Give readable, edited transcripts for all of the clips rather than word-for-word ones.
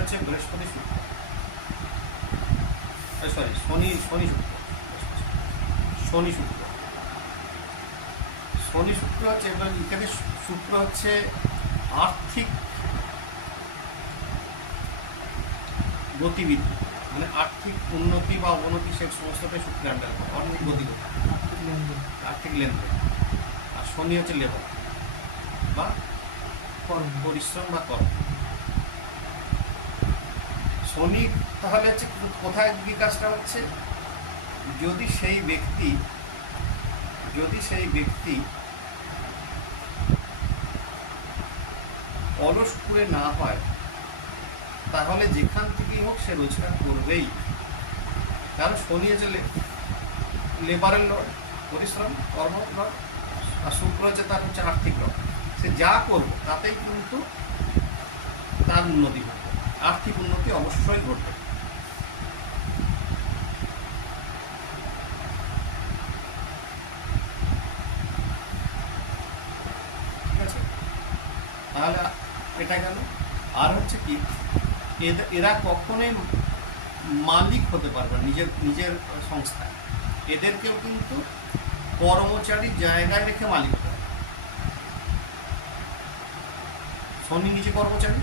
হচ্ছে বৃহস্পতি শুক্র, সরি শনি শনি শুক্র শনি শুক্র শনি শুক্র হচ্ছে, এবার এখানে শুক্র হচ্ছে আর্থিক গতিবিধি, মানে আর্থিক উন্নতি বা অবনতি সে সমস্তটাই শুক্র হ্যান্ডেল করে, অর্থিক গতিবিধি, আর্থিক লেনদেন। আর শনি হচ্ছে লেবার বা পরিশ্রম বা কর্ম। শনি তাহলে হচ্ছে কোথায় বিকাশটা হচ্ছে, যদি সেই ব্যক্তি অলস করে না হয়, তাহলে যেখান থেকেই হোক সে রোজগার করবেই। কারণ শনি হচ্ছে লেবারের লর্ড, পরিশ্রম কর্ম লর্ড, আর শুক্র হচ্ছে তার হচ্ছে আর্থিক লর্ড। সে যা করবে তাতেই কিন্তু তার উন্নতি ঘটবে, আর্থিক উন্নতি অবশ্যই ঘটবে। ঠিক আছে, তাহলে এটা গেল। আর হচ্ছে কি, এরা কখনোই মালিক হতে পারবে না নিজের সংস্থায়। এদেরকেও কিন্তু কর্মচারীর জায়গায় রেখে মালিক হতে হবে। শনি নিজে কর্মচারী,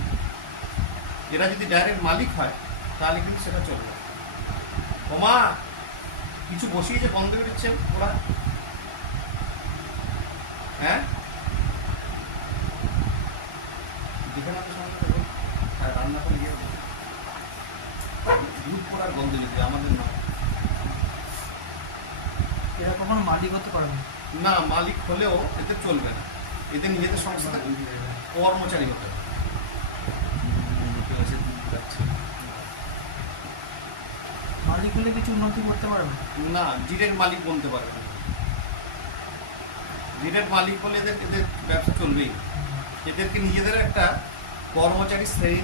এরা যদি ডাইরেক্ট মালিক হয় তাহলে কিন্তু সেটা চলবে। ওমা কিছু বসিয়েছে বন্ধ করে দিচ্ছে ওরা, হ্যাঁ দেখে না তো সঙ্গে রান্না করে গিয়ে দুধ পোড়ার গন্ধ যেতে আমাদের না। এরা কখনো মালিক হতে পারে না। না, মালিক হলেও এদের চলবে না, এদের নিজেদের সংস্থা কর্মচারী হতে হবে। মালিক হলে কিছু উন্নতি করতে পারে না। না, ডিরেক্ট মালিক বলতে পারবে না। ডিরেক্ট মালিক হলে এদের ব্যবসা চলবেই। এদেরকে নিজেদের একটা কর্মচারী শ্রেণী